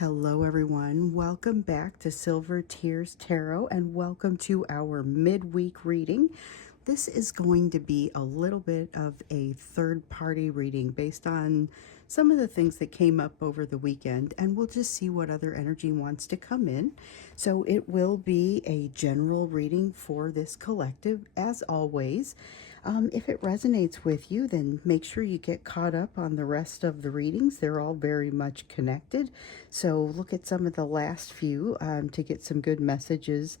Hello everyone, welcome back to Silver Tears Tarot and welcome to our midweek reading. This is going to be a little bit of a third-party reading based on some of the things that came up over the weekend, and we'll just see what other energy wants to come in. So it will be a general reading for this collective, as always. If it resonates with you, then make sure you get caught up on the rest of the readings. They're all very much connected. So look at some of the last few to get some good messages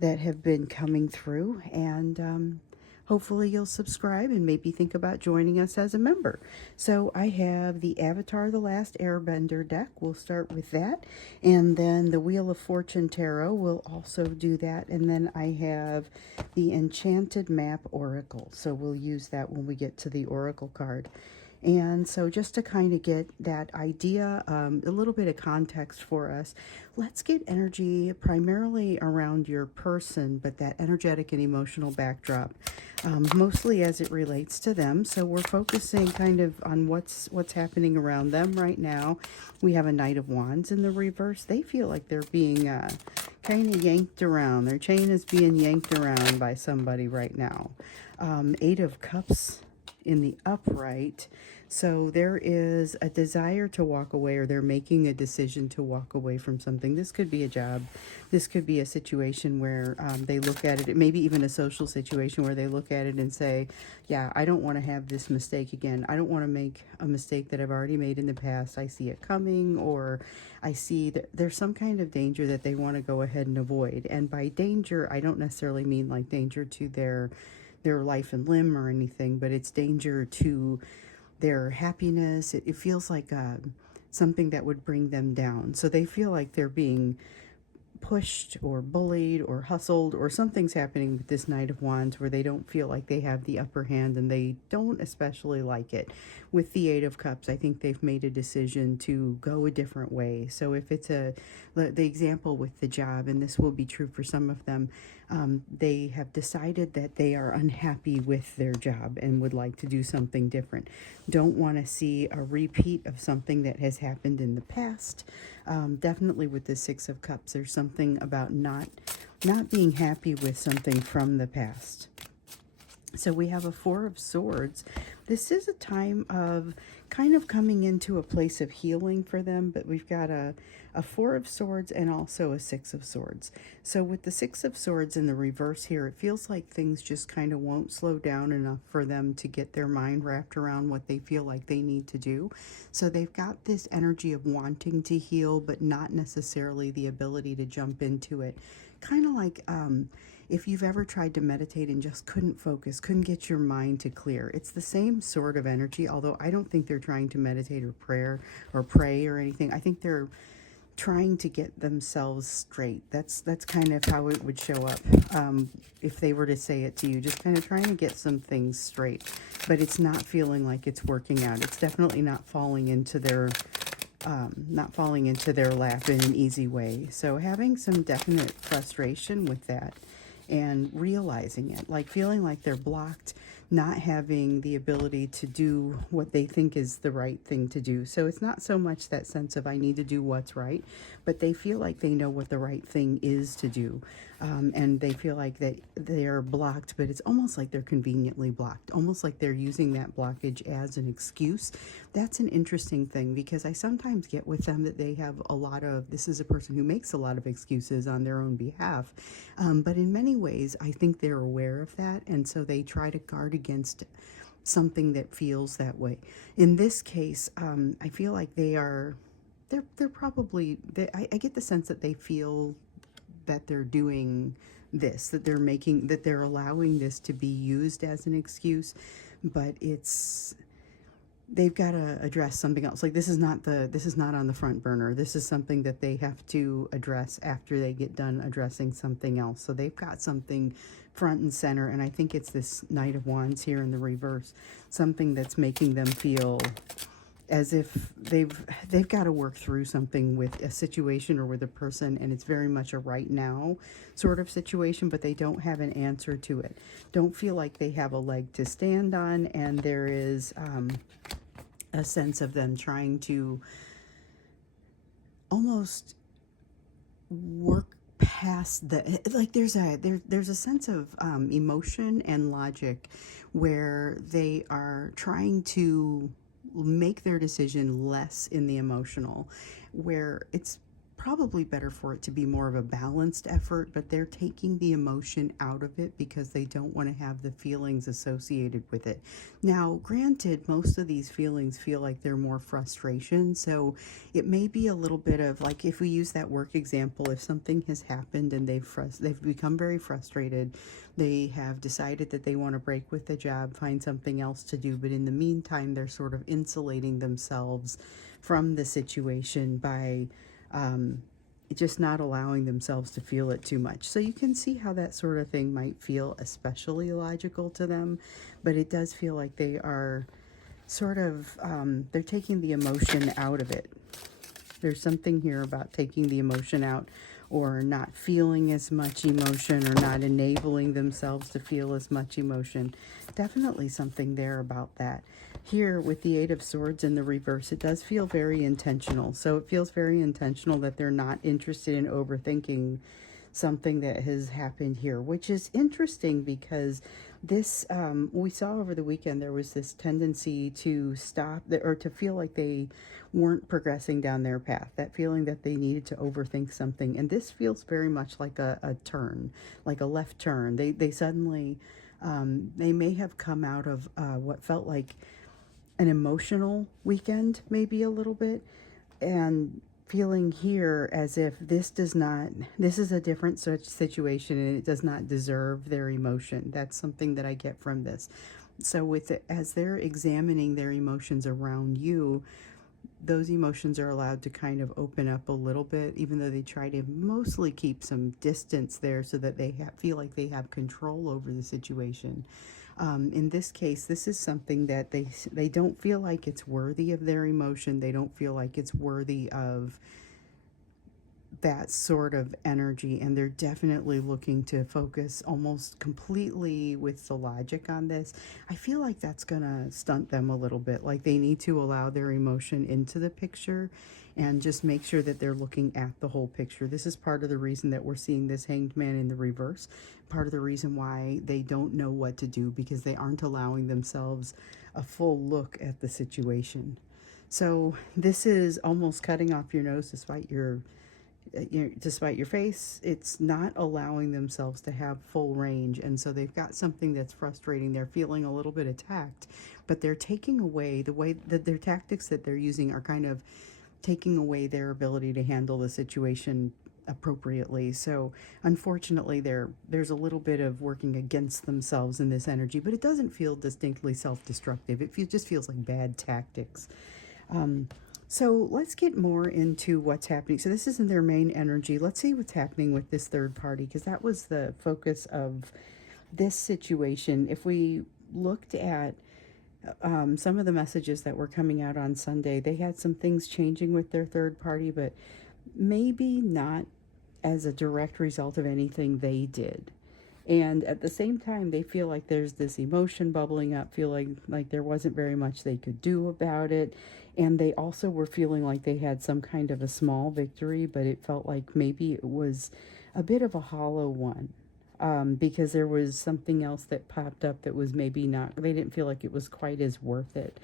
that have been coming through. And hopefully you'll subscribe and maybe think about joining us as a member. So I have the Avatar The Last Airbender deck. We'll start with that. And then the Wheel of Fortune Tarot will also do that. And then I have the Enchanted Map Oracle. So we'll use that when we get to the Oracle card. And so just to kind of get that idea, a little bit of context for us, let's get energy primarily around your person, but that energetic and emotional backdrop, mostly as it relates to them. So we're focusing kind of on what's happening around them right now. We have a Knight of Wands in the reverse. They feel like they're being kind of yanked around. Their chain is being yanked around by somebody right now. Eight of Cups in the upright. So there is a desire to walk away, or they're making a decision to walk away from something. This could be a job. This could be a situation where they look at it, maybe even a social situation where they look at it and say, yeah, I don't want to have this mistake again. I don't want to make a mistake that I've already made in the past. I see it coming, or I see that there's some kind of danger that they want to go ahead and avoid. And by danger, I don't necessarily mean like danger to their life and limb or anything, but it's danger to their happiness. It feels like something that would bring them down. So they feel like they're being pushed or bullied or hustled, or something's happening with this Knight of Wands where they don't feel like they have the upper hand, and they don't especially like it. With the Eight of Cups, I think they've made a decision to go a different way. So if it's the example with the job, and this will be true for some of them, they have decided that they are unhappy with their job and would like to do something different. Don't want to see a repeat of something that has happened in the past. Definitely with the Six of Cups, there's something about not being happy with something from the past. So we have a Four of Swords. This is a time of kind of coming into a place of healing for them, but we've got a Four of Swords and also a Six of Swords. So with the Six of Swords in the reverse here, it feels like things just kind of won't slow down enough for them to get their mind wrapped around what they feel like they need to do. So they've got this energy of wanting to heal, but not necessarily the ability to jump into it. Kind of like if you've ever tried to meditate and just couldn't focus, couldn't get your mind to clear. It's the same sort of energy, although I don't think they're trying to meditate or pray or anything. I think they're trying to get themselves straight. That's kind of how it would show up if they were to say it to you, just kind of trying to get some things straight. But it's not feeling like it's working out. It's definitely not falling into their lap in an easy way. So having some definite frustration with that and realizing it, like feeling like they're blocked, not having the ability to do what they think is the right thing to do. So it's not so much that sense of I need to do what's right, but they feel like they know what the right thing is to do. And they feel like that they're blocked, but it's almost like they're conveniently blocked, almost like they're using that blockage as an excuse. That's an interesting thing, because I sometimes get with them that they have this is a person who makes a lot of excuses on their own behalf. But in many ways, I think they're aware of that, and so they try to guard against something that feels that way. In this case, I feel like they're probably, I get the sense that they feel that they're doing this, that they're allowing this to be used as an excuse, but they've got to address something else. Like this is not on the front burner. This is something that they have to address after they get done addressing something else. So they've got something front and center, and I think it's this Knight of Wands here in the reverse, something that's making them feel as if they've got to work through something with a situation or with a person, and it's very much a right now sort of situation, but they don't have an answer to it. Don't feel like they have a leg to stand on, and there is a sense of them trying to almost almost work past the, like there's a sense of emotion and logic where they are trying to make their decision less in the emotional, where it's probably better for it to be more of a balanced effort, but they're taking the emotion out of it because they don't want to have the feelings associated with it. Now, granted, most of these feelings feel like they're more frustration, so it may be a little bit of, like, if we use that work example, if something has happened and they've become very frustrated, they have decided that they want to break with the job, find something else to do, but in the meantime, they're sort of insulating themselves from the situation by just not allowing themselves to feel it too much. So you can see how that sort of thing might feel especially logical to them, but it does feel like they are sort of, they're taking the emotion out of it. There's something here about taking the emotion out, or not feeling as much emotion, or not enabling themselves to feel as much emotion. Definitely something there about that. Here with the Eight of Swords in the reverse, it does feel very intentional. So it feels very intentional that they're not interested in overthinking something that has happened here, which is interesting because this, we saw over the weekend, there was this tendency to stop, or to feel like they weren't progressing down their path, that feeling that they needed to overthink something. And this feels very much like a turn, like a left turn. They suddenly, they may have come out of what felt like an emotional weekend, maybe a little bit, and feeling here as if this is a different such situation and it does not deserve their emotion. That's something that I get from this. So with it, as they're examining their emotions around you, those emotions are allowed to kind of open up a little bit, even though they try to mostly keep some distance there so that they feel like they have control over the situation. In this case, this is something that they don't feel like it's worthy of their emotion. They don't feel like it's worthy of that sort of energy, and they're definitely looking to focus almost completely with the logic on this. I feel like that's gonna stunt them a little bit. Like they need to allow their emotion into the picture and just make sure that they're looking at the whole picture. This is part of the reason that we're seeing this Hanged Man in the reverse, part of the reason why they don't know what to do, because they aren't allowing themselves a full look at the situation. So this is almost cutting off your nose despite your face. It's not allowing themselves to have full range, and so they've got something that's frustrating. They're feeling a little bit attacked, but they're taking away the way that their tactics that they're using are kind of taking away their ability to handle the situation appropriately. So unfortunately there's a little bit of working against themselves in this energy, but it doesn't feel distinctly self-destructive. It just feels like bad tactics. So let's get more into what's happening. So this isn't their main energy. Let's see what's happening with this third party, because that was the focus of this situation. If we looked at some of the messages that were coming out on Sunday, they had some things changing with their third party, but maybe not as a direct result of anything they did. And at the same time, they feel like there's this emotion bubbling up, feeling like there wasn't very much they could do about it. And they also were feeling like they had some kind of a small victory, but it felt like maybe it was a bit of a hollow one. Because there was something else that popped up that was maybe not, they didn't feel like it was quite as worth it.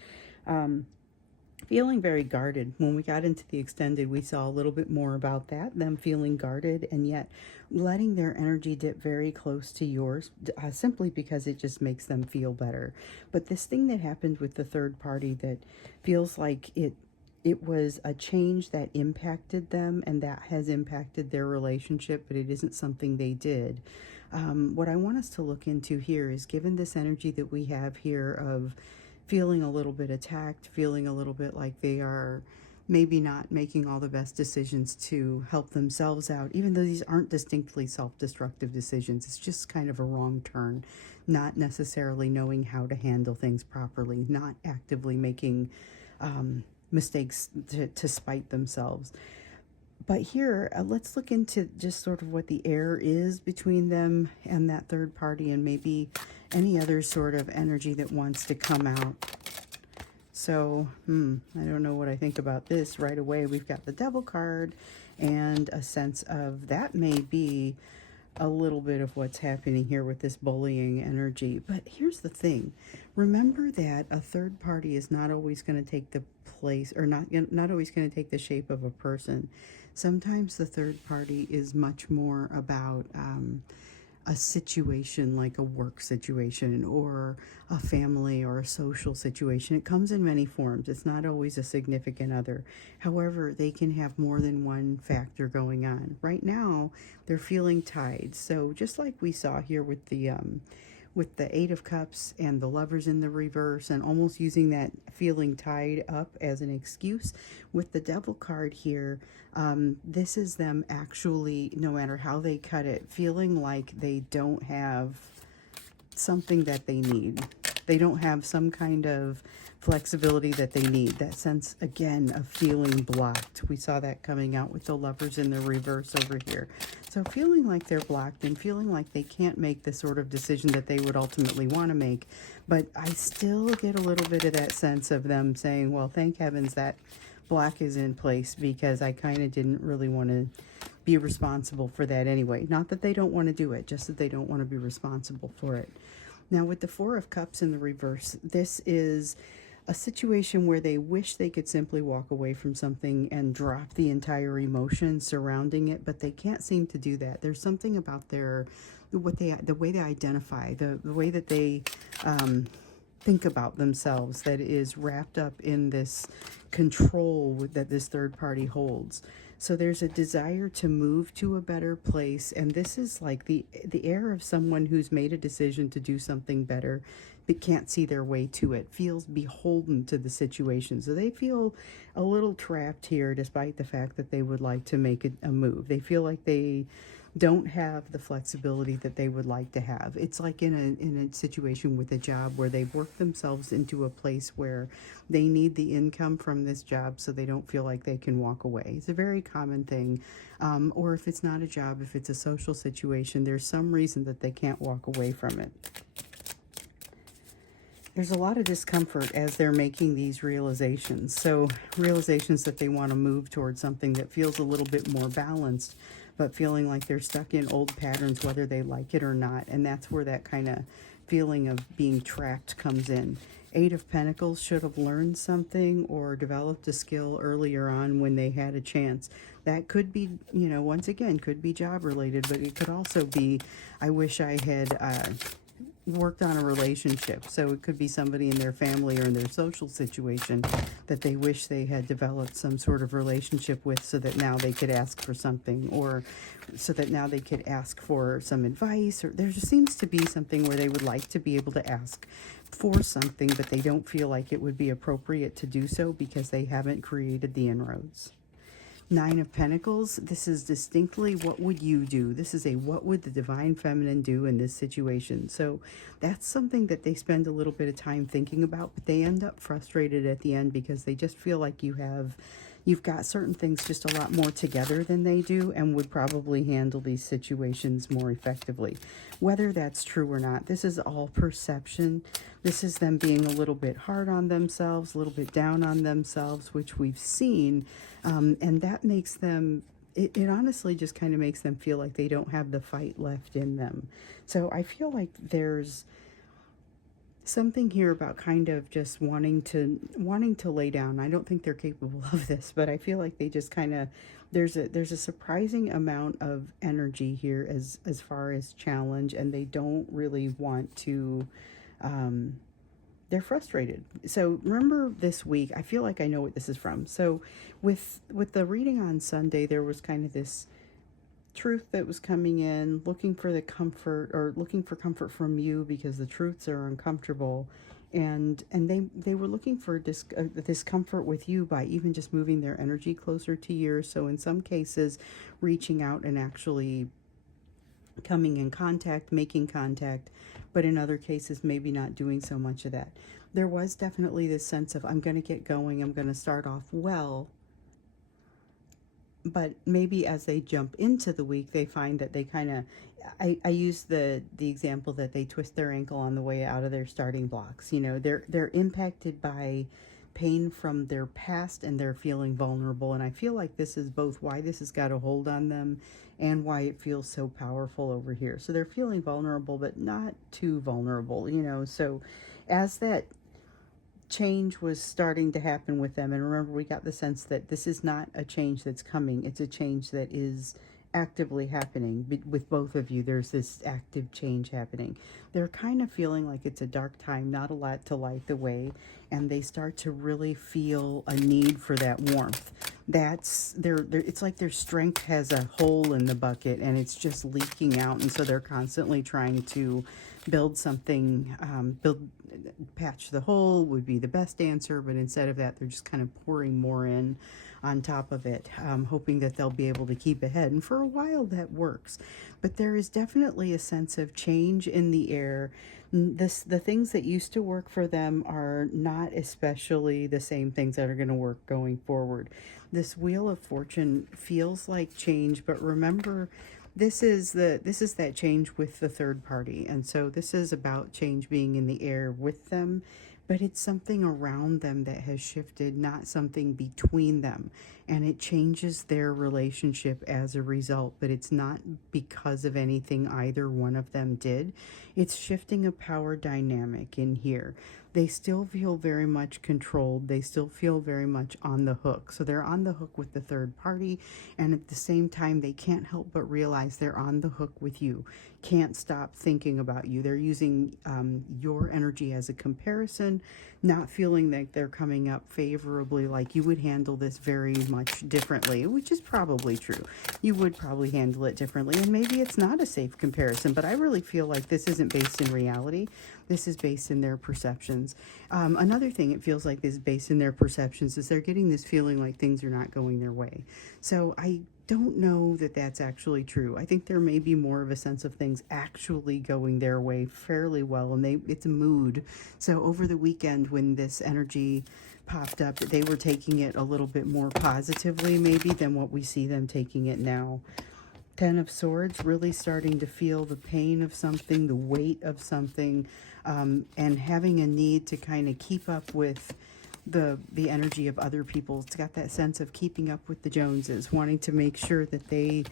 Feeling very guarded. When we got into the extended, we saw a little bit more about that, them feeling guarded and yet letting their energy dip very close to yours, simply because it just makes them feel better. But this thing that happened with the third party that feels like it was a change that impacted them, and that has impacted their relationship, but it isn't something they did. What I want us to look into here is, given this energy that we have here of feeling a little bit attacked, feeling a little bit like they are maybe not making all the best decisions to help themselves out, even though these aren't distinctly self-destructive decisions. It's just kind of a wrong turn, not necessarily knowing how to handle things properly, not actively making mistakes to spite themselves. But here, let's look into just sort of what the air is between them and that third party, and maybe any other sort of energy that wants to come out. So, I don't know what I think about this. Right away, we've got the Devil card and a sense of that may be a little bit of what's happening here with this bullying energy. But here's the thing. Remember that a third party is not always going to take the place, or not always going to take the shape of a person. Sometimes the third party is much more about a situation, like a work situation or a family or a social situation. It comes in many forms. It's not always a significant other. However, they can have more than one factor going on. Right now, they're feeling tied. So just like we saw here with the Eight of Cups and the Lovers in the reverse, and almost using that feeling tied up as an excuse, with the Devil card here, this is them actually, no matter how they cut it, feeling like they don't have something that they need. They don't have some kind of flexibility that they need. That sense, again, of feeling blocked. We saw that coming out with the Lovers in the reverse over here. So feeling like they're blocked and feeling like they can't make the sort of decision that they would ultimately want to make. But I still get a little bit of that sense of them saying, well, thank heavens that block is in place, because I kind of didn't really want to be responsible for that anyway. Not that they don't want to do it, just that they don't want to be responsible for it. Now with the Four of Cups in the reverse, this is a situation where they wish they could simply walk away from something and drop the entire emotion surrounding it, but they can't seem to do that. There's something about the way they identify, the way that they think about themselves that is wrapped up in this control that this third party holds. So there's a desire to move to a better place, and this is like the air of someone who's made a decision to do something better but can't see their way to it, feels beholden to the situation. So they feel a little trapped here, despite the fact that they would like to make a move. They feel like they don't have the flexibility that they would like to have. It's like in a situation with a job where they've worked themselves into a place where they need the income from this job so they don't feel like they can walk away. It's a very common thing. Or if it's not a job, if it's a social situation, there's some reason that they can't walk away from it. There's a lot of discomfort as they're making these realizations. So realizations that they want to move towards something that feels a little bit more balanced, but feeling like they're stuck in old patterns, whether they like it or not. And that's where that kind of feeling of being trapped comes in. Eight of Pentacles should have learned something or developed a skill earlier on when they had a chance. That could be, once again, could be job related, but it could also be, I wish I had worked on a relationship. So it could be somebody in their family or in their social situation that they wish they had developed some sort of relationship with, so that now they could ask for something, or so that now they could ask for some advice, or there just seems to be something where they would like to be able to ask for something, but they don't feel like it would be appropriate to do so because they haven't created the inroads. Nine of Pentacles, this is distinctly what would you do? This is a what would the Divine Feminine do in this situation? So that's something that they spend a little bit of time thinking about, but they end up frustrated at the end because they just feel like you've got certain things just a lot more together than they do, and would probably handle these situations more effectively. Whether that's true or not, this is all perception. This is them being a little bit hard on themselves, a little bit down on themselves, which we've seen. And that makes them, it honestly just kind of makes them feel like they don't have the fight left in them. So I feel like there's something here about kind of just wanting to lay down. I don't think they're capable of this, but I feel like they just kind of, there's a surprising amount of energy here as far as challenge, and they don't really want to, they're frustrated. So remember this week, I feel like I know what this is from. So with the reading on Sunday, there was kind of this truth that was coming in, looking for the comfort, or looking for comfort from you because the truths are uncomfortable, and they were looking for discomfort with you by even just moving their energy closer to yours. So in some cases, reaching out and actually coming in contact, making contact, but in other cases, maybe not doing so much of that. There was definitely this sense of, I'm going to get going, I'm going to start off well, but maybe as they jump into the week, they find that they kind of, I use the example that they twist their ankle on the way out of their starting blocks. They're impacted by pain from their past and they're feeling vulnerable. And I feel like this is both why this has got a hold on them and why it feels so powerful over here. So they're feeling vulnerable, but not too vulnerable, you know. So as that change was starting to happen with them, and remember, we got the sense that this is not a change that's coming, it's a change that is actively happening with both of you. There's this active change happening. They're kind of feeling like it's a dark time, not a lot to light the way, and they start to really feel a need for that warmth. That's it's like their strength has a hole in the bucket and it's just leaking out, and so they're constantly trying to build something, patch the hole would be the best answer, but instead of that, they're just kind of pouring more in on top of it, hoping that they'll be able to keep ahead. And for a while that works, but there is definitely a sense of change in the air. The things that used to work for them are not especially the same things that are going to work going forward. This Wheel of Fortune feels like change, but remember, this is that change with the third party, and so this is about change being in the air with them, but it's something around them that has shifted, not something between them, and it changes their relationship as a result. But it's not because of anything either one of them did. It's shifting a power dynamic in here. They still feel very much controlled. They still feel very much on the hook. So they're on the hook with the third party, and at the same time, they can't help but realize they're on the hook with you. Can't stop thinking about you. They're using your energy as a comparison, not feeling that they're coming up favorably, like you would handle this very much differently, which is probably true. You would probably handle it differently, and maybe it's not a safe comparison, but I really feel like this isn't based in reality. This is based in their perceptions. Another thing it feels like is based in their perceptions is they're getting this feeling like things are not going their way. So I don't know that that's actually true. I think there may be more of a sense of things actually going their way fairly well, and it's a mood. So over the weekend when this energy popped up, they were taking it a little bit more positively maybe than what we see them taking it now. Ten of Swords, really starting to feel the pain of something, the weight of something, and having a need to kind of keep up with the energy of other people. It's got that sense of keeping up with the Joneses, wanting to make sure that they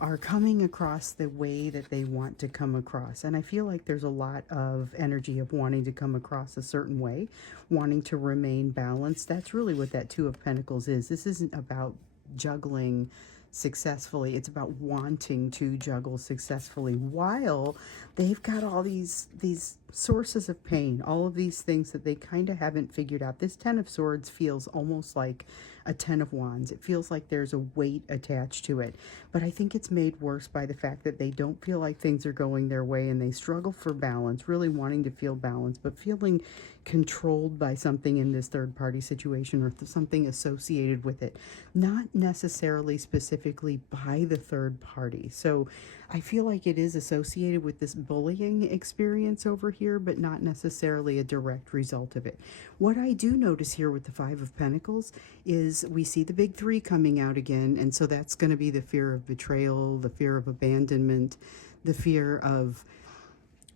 are coming across the way that they want to come across. And I feel like there's a lot of energy of wanting to come across a certain way, wanting to remain balanced. That's really what that Two of Pentacles is. This isn't about juggling successfully. It's about wanting to juggle successfully while they've got all these sources of pain, all of these things that they kind of haven't figured out. This Ten of Swords feels almost like a Ten of Wands. It feels like there's a weight attached to it, but I think it's made worse by the fact that they don't feel like things are going their way, and they struggle for balance, really wanting to feel balance, but feeling controlled by something in this third party situation or something associated with it, not necessarily specifically by the third party. So I feel like it is associated with this bullying experience over here, but not necessarily a direct result of it. What I do notice here with the Five of Pentacles is we see the big three coming out again, and so that's going to be the fear of betrayal, the fear of abandonment, the fear of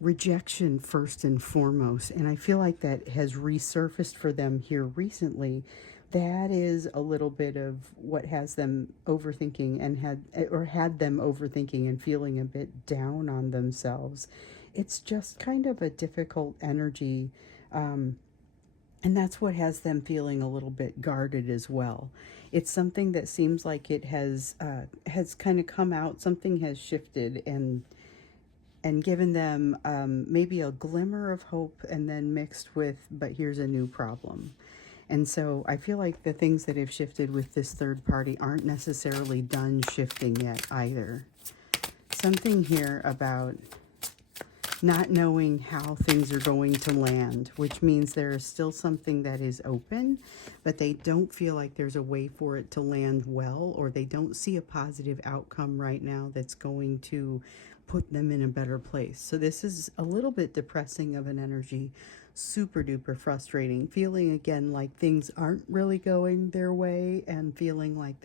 rejection first and foremost. And I feel like that has resurfaced for them here recently. That is a little bit of what has them overthinking and had them overthinking and feeling a bit down on themselves. It's just kind of a difficult energy, and that's what has them feeling a little bit guarded as well. It's something that seems like it has kind of come out. Something has shifted and given them maybe a glimmer of hope, and then mixed with, but here's a new problem. And so I feel like the things that have shifted with this third party aren't necessarily done shifting yet either. Something here about not knowing how things are going to land, which means there is still something that is open, but they don't feel like there's a way for it to land well, or they don't see a positive outcome right now that's going to put them in a better place. So this is a little bit depressing of an energy, super duper frustrating, feeling again like things aren't really going their way, and feeling like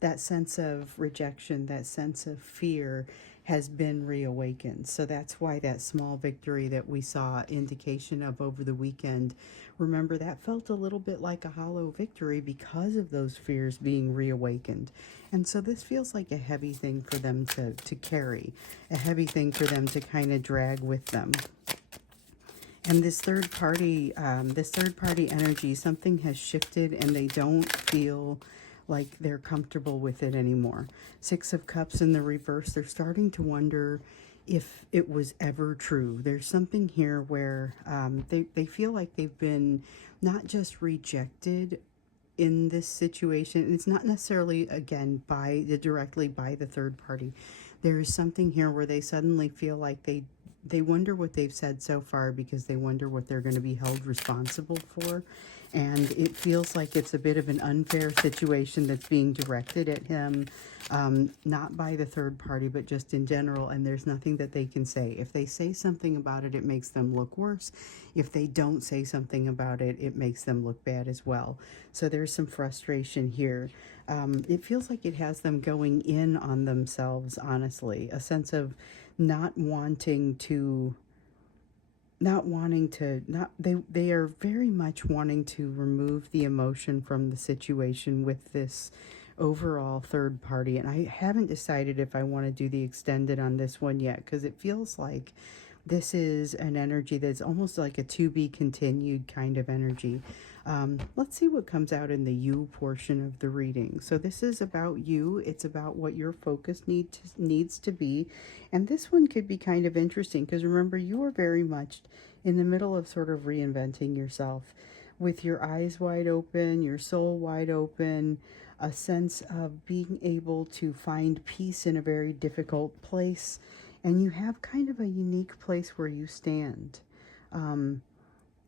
that sense of rejection, that sense of fear has been reawakened. So that's why that small victory that we saw indication of over the weekend Remember, that felt a little bit like a hollow victory because of those fears being reawakened. And so this feels like a heavy thing for them to carry, a heavy thing for them to kind of drag with them. And this third party energy, something has shifted and they don't feel like they're comfortable with it anymore. Six of Cups in the reverse, they're starting to wonder if it was ever true. There's something here where they feel like they've been not just rejected in this situation. It's not necessarily, again, directly by the third party. There is something here where they suddenly feel like they wonder what they've said so far, because they wonder what they're going to be held responsible for. And it feels like it's a bit of an unfair situation that's being directed at him, not by the third party, but just in general. And there's nothing that they can say. If they say something about it, it makes them look worse. If they don't say something about it, it makes them look bad as well. So there's some frustration here. It feels like it has them going in on themselves, honestly, a sense of not wanting to they are very much wanting to remove the emotion from the situation with this overall third party. And I haven't decided if I want to do the extended on this one yet, because it feels like this is an energy that's almost like a to be continued kind of energy. Let's see what comes out in the you portion of the reading. So this is about you. It's about what your focus needs to be. And this one could be kind of interesting, because remember, you are very much in the middle of sort of reinventing yourself with your eyes wide open, your soul wide open, a sense of being able to find peace in a very difficult place. And you have kind of a unique place where you stand,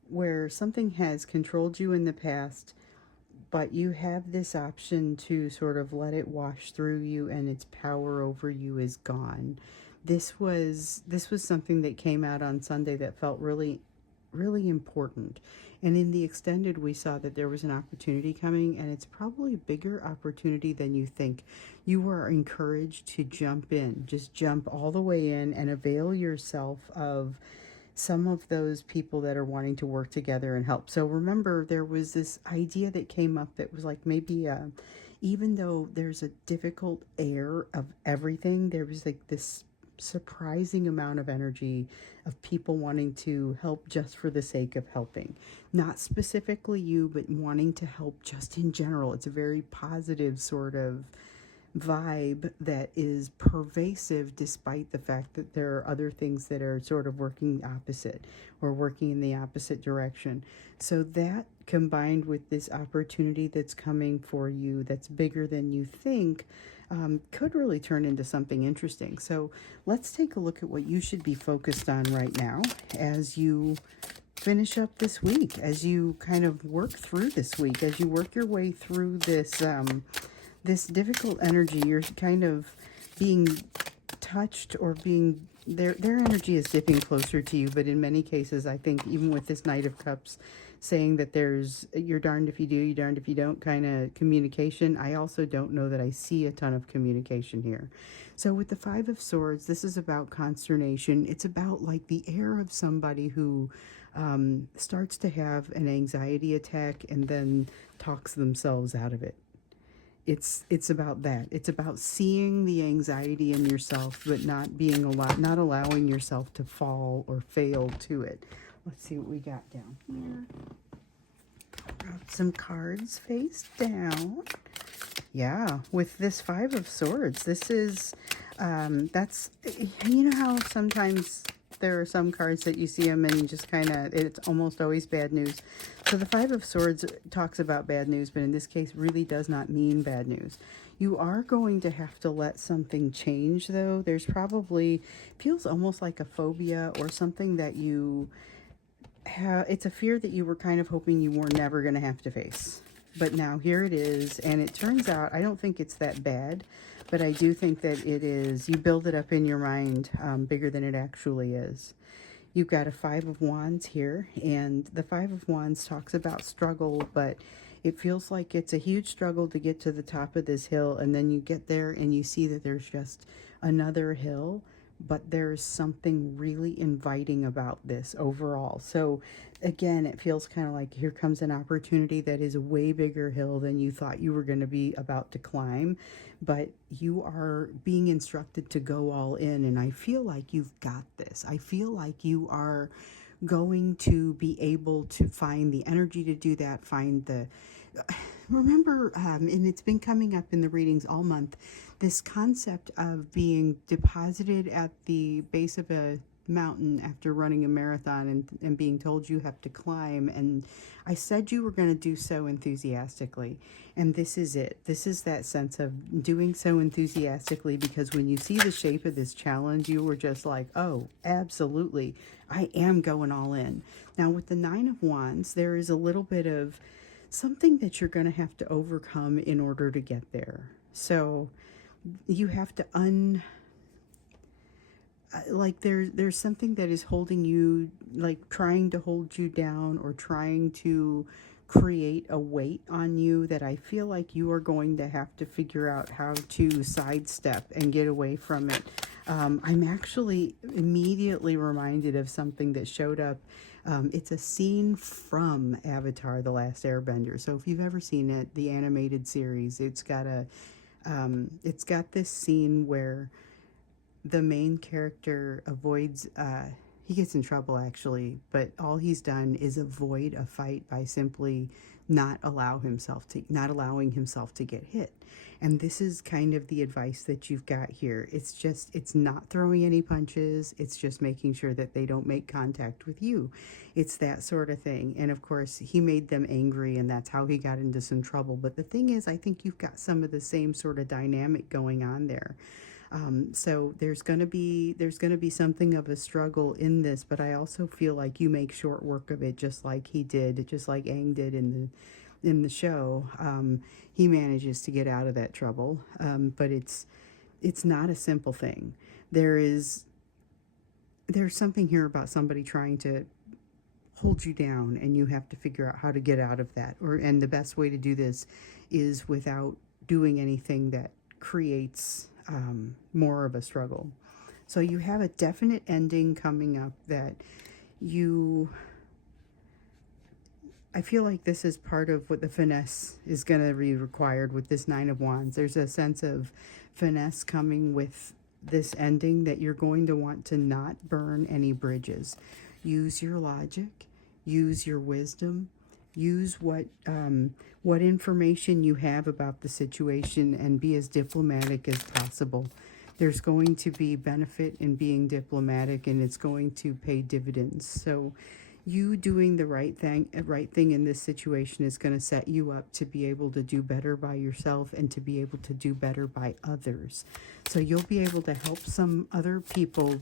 where something has controlled you in the past, but you have this option to sort of let it wash through you, and its power over you is gone. This was something that came out on Sunday that felt really, really important. And in the extended, we saw that there was an opportunity coming, and it's probably a bigger opportunity than you think. You are encouraged to jump in, just jump all the way in and avail yourself of some of those people that are wanting to work together and help. So remember, there was this idea that came up that was like maybe even though there's a difficult air of everything, there was like this surprising amount of energy of people wanting to help just for the sake of helping. Not specifically you, but wanting to help just in general. It's a very positive sort of vibe that is pervasive, despite the fact that there are other things that are sort of working opposite or working in the opposite direction. So that, combined with this opportunity that's coming for you that's bigger than you think, could really turn into something interesting. So let's take a look at what you should be focused on right now as you finish up this week, as you kind of work through this week, as you work your way through this this difficult energy. You're kind of being touched, or being their energy is dipping closer to you. But in many cases, I think even with this Knight of Cups saying that there's you're darned if you do, you're darned if you don't kind of communication, I also don't know that I see a ton of communication here. So with the Five of Swords, this is about consternation. It's about like the air of somebody who starts to have an anxiety attack and then talks themselves out of it. It's about that. It's about seeing the anxiety in yourself, but not allowing yourself to fall or fail to it. Let's see what we got down here. Got some cards face down. Yeah, with this Five of Swords, this is that's, you know how sometimes there are some cards that you see them and just kind of, it's almost always bad news. So the Five of Swords talks about bad news, but in this case really does not mean bad news. You are going to have to let something change, though. There's probably, feels almost like a phobia or something that you have. It's a fear that you were kind of hoping you were never going to have to face. But now here it is, and it turns out, I don't think it's that bad, but I do think that it is, you build it up in your mind bigger than it actually is. You've got a Five of Wands here, and the Five of Wands talks about struggle, but it feels like it's a huge struggle to get to the top of this hill, and then you get there and you see that there's just another hill, but there's something really inviting about this overall. So again, it feels kind of like here comes an opportunity that is a way bigger hill than you thought you were going to be about to climb, but you are being instructed to go all in, and I feel like you've got this. I feel like you are going to be able to find the energy to do that, find the remember, and it's been coming up in the readings all month, this concept of being deposited at the base of a mountain after running a marathon, and being told you have to climb. And I said you were going to do so enthusiastically. And this is it. This is that sense of doing so enthusiastically, because when you see the shape of this challenge, you were just like, oh, absolutely, I am going all in. Now, with the Nine of Wands, there is a little bit of something that you're going to have to overcome in order to get there. So you have to like there's something that is holding you, like trying to hold you down or trying to create a weight on you that I feel like you are going to have to figure out how to sidestep and get away from it. I'm actually immediately reminded of something that showed up. It's a scene from Avatar: The Last Airbender. So if you've ever seen it, the animated series, it's got this scene where the main character avoids, he gets in trouble actually, but all he's done is avoid a fight by simply not allowing himself to get hit. And this is kind of the advice that you've got here. It's not throwing any punches. It's just making sure that they don't make contact with you. It's that sort of thing. And of course, he made them angry, and that's how he got into some trouble. But the thing is, I think you've got some of the same sort of dynamic going on there. So there's going to be something of a struggle in this, but I also feel like you make short work of it, just like he did, just like Aang did in the show. He manages to get out of that trouble, but it's not a simple thing. There's something here about somebody trying to hold you down, and you have to figure out how to get out of that. And the best way to do this is without doing anything that creates more of a struggle. So you have a definite ending coming up that I feel like this is part of what the finesse is going to be required with this Nine of Wands. There's a sense of finesse coming with this ending, that you're going to want to not burn any bridges. Use your logic, use your wisdom, use what information you have about the situation, and be as diplomatic as possible. There's going to be benefit in being diplomatic, and it's going to pay dividends. So you doing the right thing in this situation is going to set you up to be able to do better by yourself and to be able to do better by others. So you'll be able to help some other people,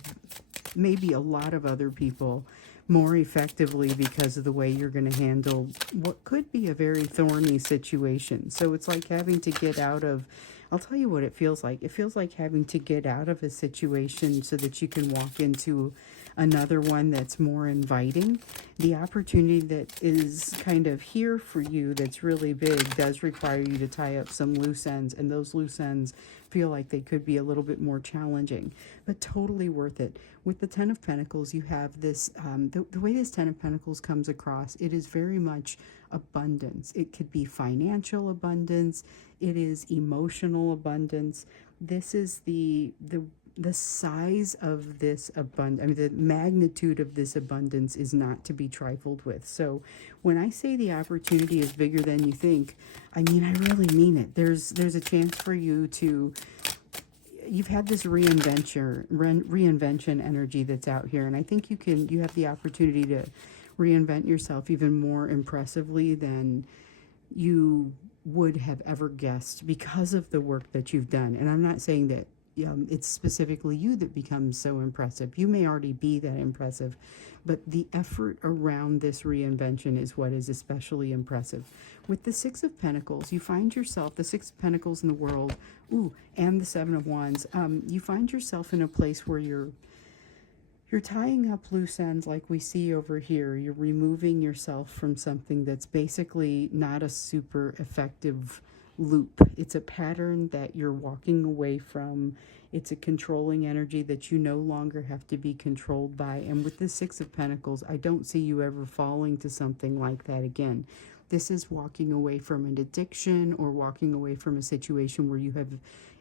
maybe a lot of other people, more effectively because of the way you're going to handle what could be a very thorny situation. So it's like having to get out of, I'll tell you what it feels like. It feels like having to get out of a situation so that you can walk into another one that's more inviting. The opportunity that is kind of here for you that's really big does require you to tie up some loose ends, and those loose ends feel like they could be a little bit more challenging, but totally worth it. With the Ten of Pentacles, you have this, the way this Ten of Pentacles comes across, it is very much abundance. It could be financial abundance. It is emotional abundance. This is the size of this abundance, I mean, the magnitude of this abundance is not to be trifled with. So when I say the opportunity is bigger than you think, I mean, I really mean it. There's a chance for you to, you've had this reinvention energy that's out here, and I think you have the opportunity to reinvent yourself even more impressively than you would have ever guessed because of the work that you've done. And I'm not saying that it's specifically you that becomes so impressive. You may already be that impressive, but the effort around this reinvention is what is especially impressive. With the Six of Pentacles, you find yourself, the Six of Pentacles in the world, and the Seven of Wands, you find yourself in a place where you're tying up loose ends like we see over here. You're removing yourself from something that's basically not a super effective loop. It's a pattern that you're walking away from. It's a controlling energy that you no longer have to be controlled by. And with the Six of Pentacles, I don't see you ever falling to something like that again. This is walking away from an addiction, or walking away from a situation where you have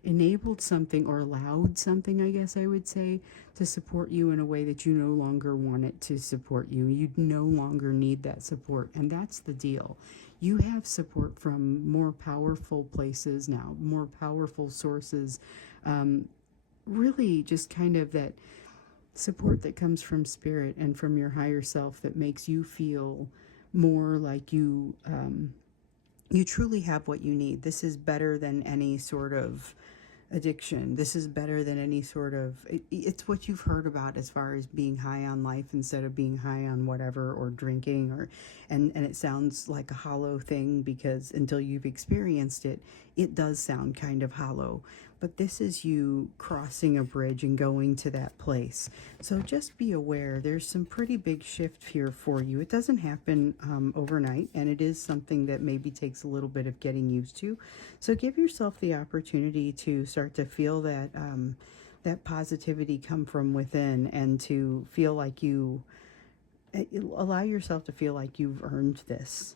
enabled something, or allowed something, I guess I would say, to support you in a way that you no longer want it to support you. You no longer need that support. And that's the deal. You have support from more powerful places now, more powerful sources. Really just kind of that support that comes from spirit and from your higher self, that makes you feel more like you truly have what you need. This is better than any sort of addiction. This is better than any sort of, it's what you've heard about as far as being high on life instead of being high on whatever, or drinking, or and it sounds like a hollow thing, because until you've experienced it, it does sound kind of hollow. But this is you crossing a bridge and going to that place. So just be aware, there's some pretty big shift here for you. It doesn't happen overnight, and it is something that maybe takes a little bit of getting used to. So give yourself the opportunity to start to feel that that positivity come from within, and to feel like you allow yourself to feel like you've earned this.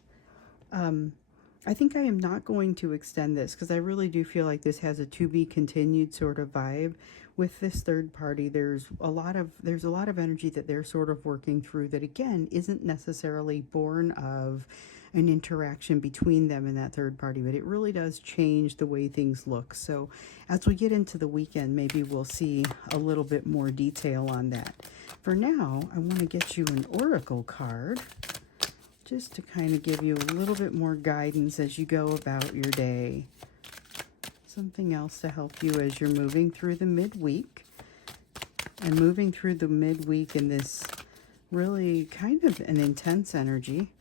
I think I am not going to extend this, because I really do feel like this has a to be continued sort of vibe with this third party. There's a lot of energy that they're sort of working through, that again isn't necessarily born of an interaction between them and that third party, but it really does change the way things look. So as we get into the weekend, maybe we'll see a little bit more detail on that. For now, I want to get you an oracle card, just to kind of give you a little bit more guidance as you go about your day. Something else to help you as you're moving through the midweek. And moving through the midweek in this really kind of an intense energy,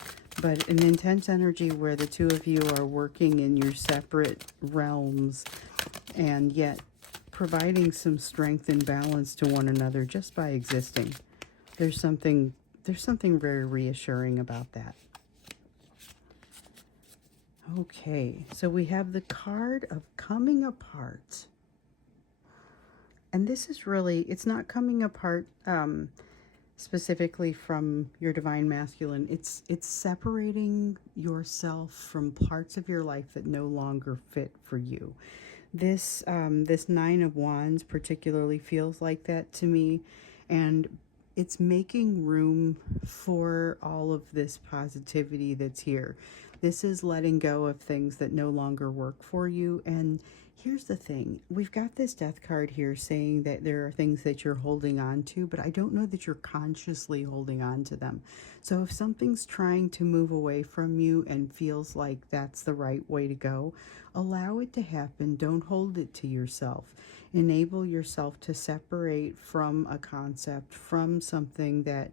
but an intense energy where the two of you are working in your separate realms, and yet providing some strength and balance to one another just by existing. There's something very reassuring about that. Okay, so we have the card of coming apart. And this is really, it's not coming apart specifically from your divine masculine. It's separating yourself from parts of your life that no longer fit for you. This Nine of Wands particularly feels like that to me, and it's making room for all of this positivity that's here. This is letting go of things that no longer work for you. And here's the thing. We've got this death card here saying that there are things that you're holding on to, but I don't know that you're consciously holding on to them. So if something's trying to move away from you and feels like that's the right way to go, allow it to happen. Don't hold it to yourself. Enable yourself to separate from a concept, from something that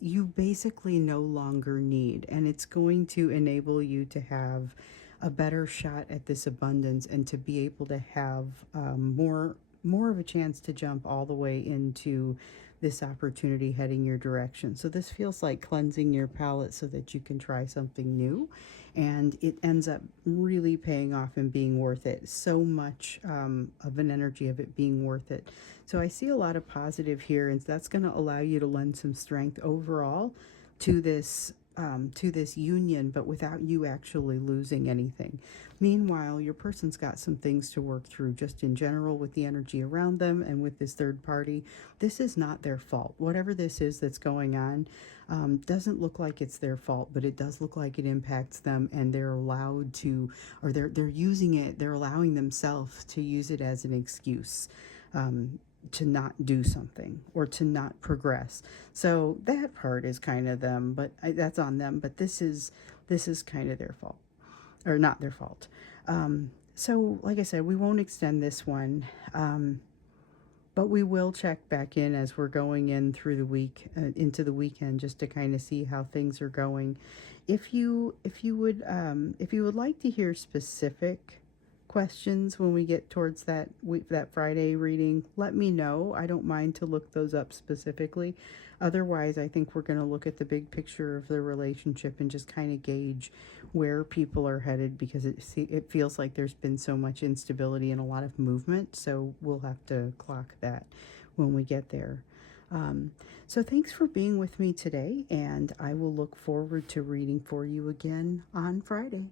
you basically no longer need. And it's going to enable you to have a better shot at this abundance, and to be able to have more of a chance to jump all the way into this opportunity heading your direction. So this feels like cleansing your palate so that you can try something new, and it ends up really paying off and being worth it. So much of an energy of it being worth it. So I see a lot of positive here, and that's going to allow you to lend some strength overall to this union, but without you actually losing anything. Meanwhile, your person's got some things to work through just in general with the energy around them and with this third party. This is not their fault. Whatever this is that's going on doesn't look like it's their fault, but it does look like it impacts them, and they're allowed to, or they're using it, they're allowing themselves to use it as an excuse to not do something or to not progress. So that part is kind of them, but that's on them. But this is kind of their fault, or not their fault. So like I said, we won't extend this one, but we will check back in as we're going in through the week, into the weekend, just to kind of see how things are going. If you would like to hear specific questions when we get towards that Friday reading, let me know. I don't mind to look those up specifically. Otherwise, I think we're going to look at the big picture of the relationship and just kind of gauge where people are headed, because it feels like there's been so much instability and a lot of movement. So we'll have to clock that when we get there. Um, so thanks for being with me today, and I will look forward to reading for you again on Friday.